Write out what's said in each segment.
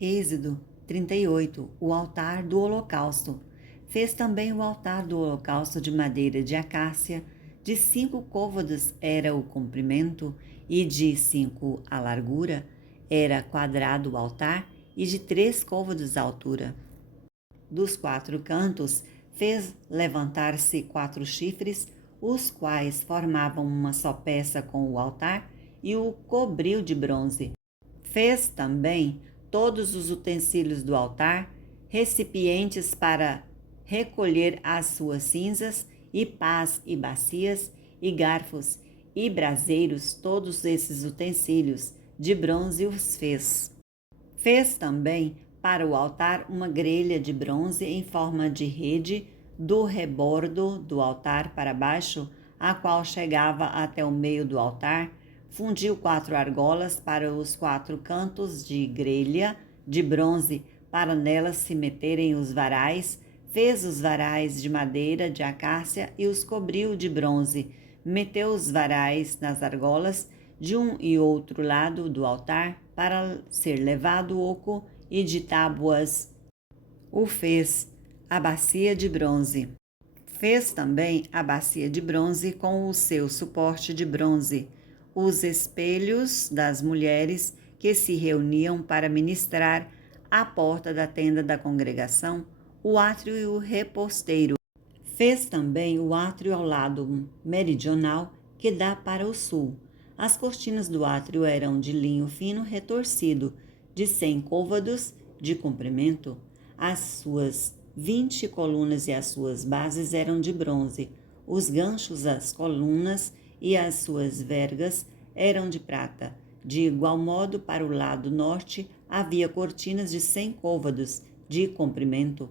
Êxodo 38, o altar do holocausto. Fez também o altar do holocausto de madeira de acácia, de 5 côvados era o comprimento, e de 5 a largura. Era quadrado o altar, e de 3 côvados a altura. Dos 4 cantos fez levantar-se 4 chifres, os quais formavam uma só peça com o altar, e o cobriu de bronze. Fez também todos os utensílios do altar, recipientes para recolher as suas cinzas, e pás e bacias, e garfos, e braseiros, todos esses utensílios, de bronze os fez. Fez também para o altar uma grelha de bronze em forma de rede, do rebordo do altar para baixo, a qual chegava até o meio do altar. Fundiu 4 argolas para os 4 cantos de grelha de bronze, para nelas se meterem os varais. Fez os varais de madeira de acácia e os cobriu de bronze. Meteu os varais nas argolas de um e outro lado do altar, para ser levado oco, e de tábuas o fez a bacia de bronze. Fez também a bacia de bronze com o seu suporte de bronze, os espelhos das mulheres que se reuniam para ministrar à porta da tenda da congregação, o átrio e o reposteiro. Fez também o átrio ao lado meridional, que dá para o sul. As cortinas do átrio eram de linho fino retorcido, de 100 côvados de comprimento. As suas 20 colunas e as suas bases eram de bronze. Os ganchos das colunas e as suas vergas eram de prata. De igual modo, para o lado norte, havia cortinas de 100 côvados de comprimento.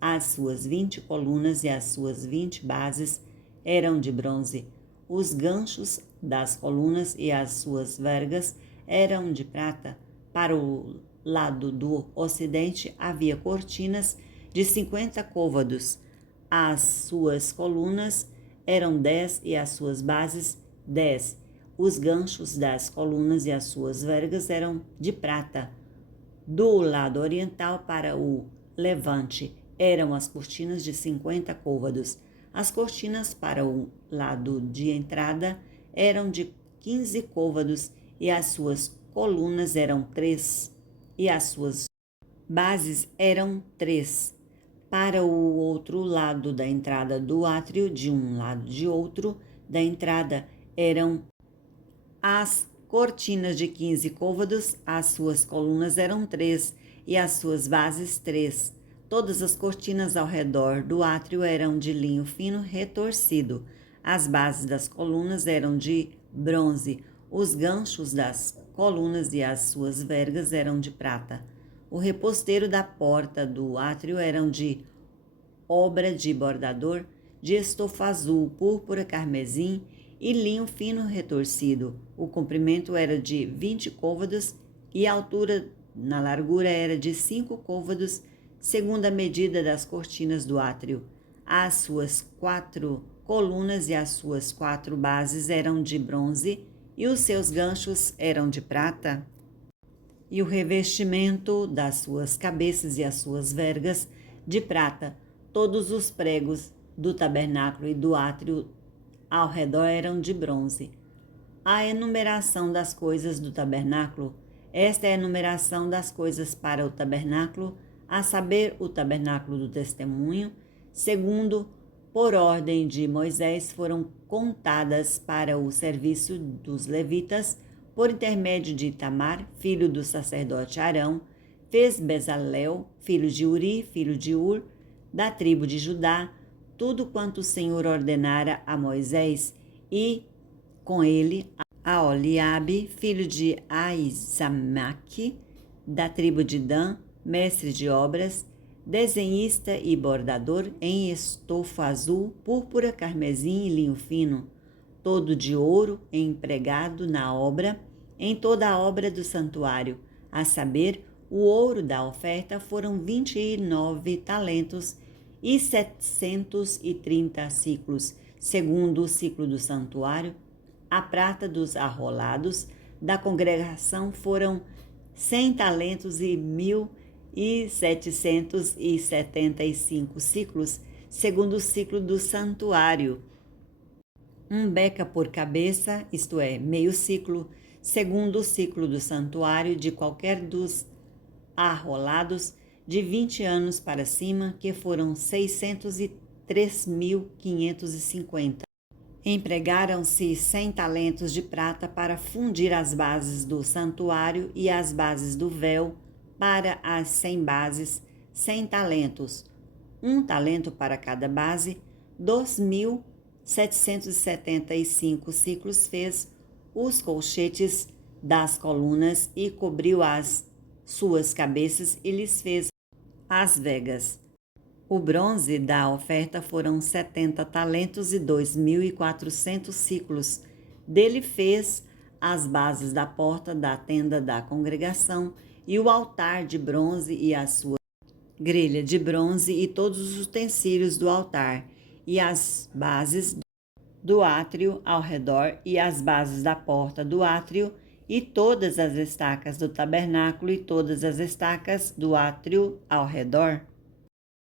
As suas 20 colunas e as suas 20 bases eram de bronze. Os ganchos das colunas e as suas vergas eram de prata. Para o lado do ocidente havia cortinas de 50 côvados. As suas colunas eram 10 e as suas bases 10. Os ganchos das colunas e as suas vergas eram de prata. Do lado oriental para o levante eram as cortinas de 50 côvados. As cortinas para o lado de entrada eram de 15 côvados, e as suas colunas eram 3, e as suas bases eram 3. Para o outro lado da entrada do átrio, de um lado de outro da entrada, eram as cortinas de 15 côvados, as suas colunas eram 3, e as suas bases 3. Todas as cortinas ao redor do átrio eram de linho fino retorcido. As bases das colunas eram de bronze. Os ganchos das colunas e as suas vergas eram de prata. O reposteiro da porta do átrio eram de obra de bordador, de estofa azul, púrpura, carmesim e linho fino retorcido. O comprimento era de 20 côvados e a altura na largura era de 5 côvados, segundo a medida das cortinas do átrio. As suas 4 colunas e as suas 4 bases eram de bronze, e os seus ganchos eram de prata. E o revestimento das suas cabeças e as suas vergas de prata. Todos os pregos do tabernáculo e do átrio ao redor eram de bronze. A enumeração das coisas do tabernáculo. Esta é a enumeração das coisas para o tabernáculo, a saber, o tabernáculo do testemunho, segundo, por ordem de Moisés, foram contadas para o serviço dos levitas, por intermédio de Itamar, filho do sacerdote Arão. Fez Bezalel, filho de Uri, filho de Ur, da tribo de Judá, tudo quanto o Senhor ordenara a Moisés, e com ele a Oliabe, filho de Aizamaque, da tribo de Dan, mestre de obras, desenhista e bordador em estofa azul, púrpura, carmesim e linho fino, todo de ouro empregado na obra, em toda a obra do santuário, a saber, o ouro da oferta foram 29 talentos e 730 ciclos, segundo o ciclo do santuário. A prata dos arrolados da congregação foram 100 talentos e 1.775 ciclos, segundo o ciclo do santuário. Um beca por cabeça, isto é, meio ciclo, segundo o ciclo do santuário de qualquer dos arrolados de 20 anos para cima, que foram 603.550. Empregaram-se 100 talentos de prata para fundir as bases do santuário e as bases do véu para as 100 bases, 100 talentos, um talento para cada base, 2.775 ciclos fez os colchetes das colunas e cobriu as suas cabeças e lhes fez as vegas. O bronze da oferta foram 70 talentos e 2.400 ciclos. Dele fez as bases da porta da tenda da congregação e o altar de bronze e a sua grelha de bronze e todos os utensílios do altar e as bases do átrio ao redor e as bases da porta do átrio e todas as estacas do tabernáculo e todas as estacas do átrio ao redor.